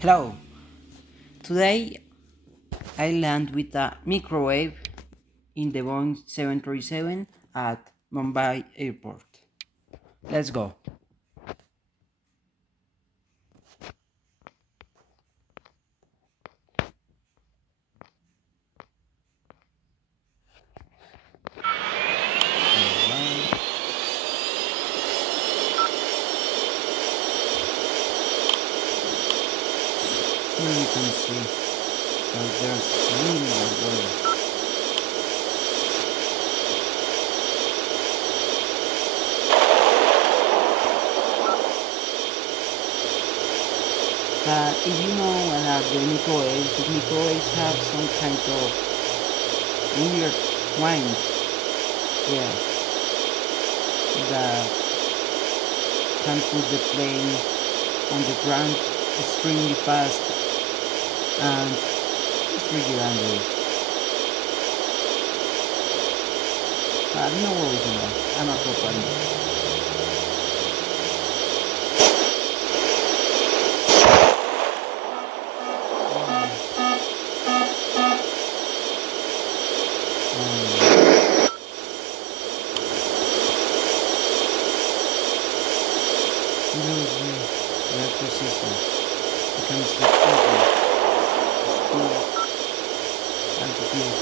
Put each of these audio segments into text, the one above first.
Hello! Today I land with a microwave in the Boeing 737 at Mumbai airport. Let's go. Here you can see that there's really bad weather. But if you know about the microwaves have some kind of weird wind. Yeah, that can put the plane on the ground extremely fast and it's really dangerous. But no worries about it. I'm a pro pilot. Lose the reactor system. Becomes the proper speed, altitude.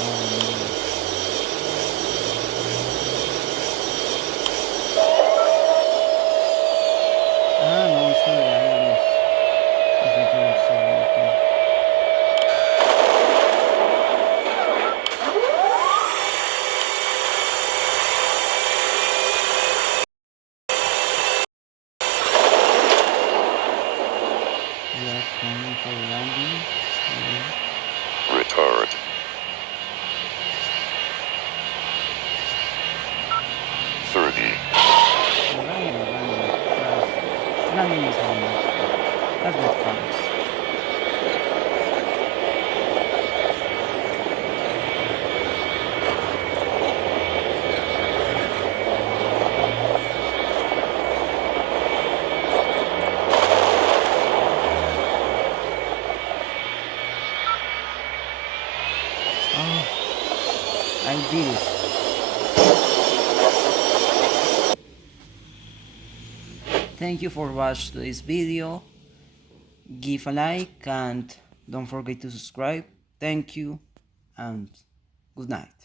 Oh no. No, sorry, I guess. I think I'm sorry. Okay. We are coming for landing. Retard. Landing is landing. That's what counts. Oh, I did it. Thank you for watching this video. Give a like and don't forget to subscribe. Thank you and good night.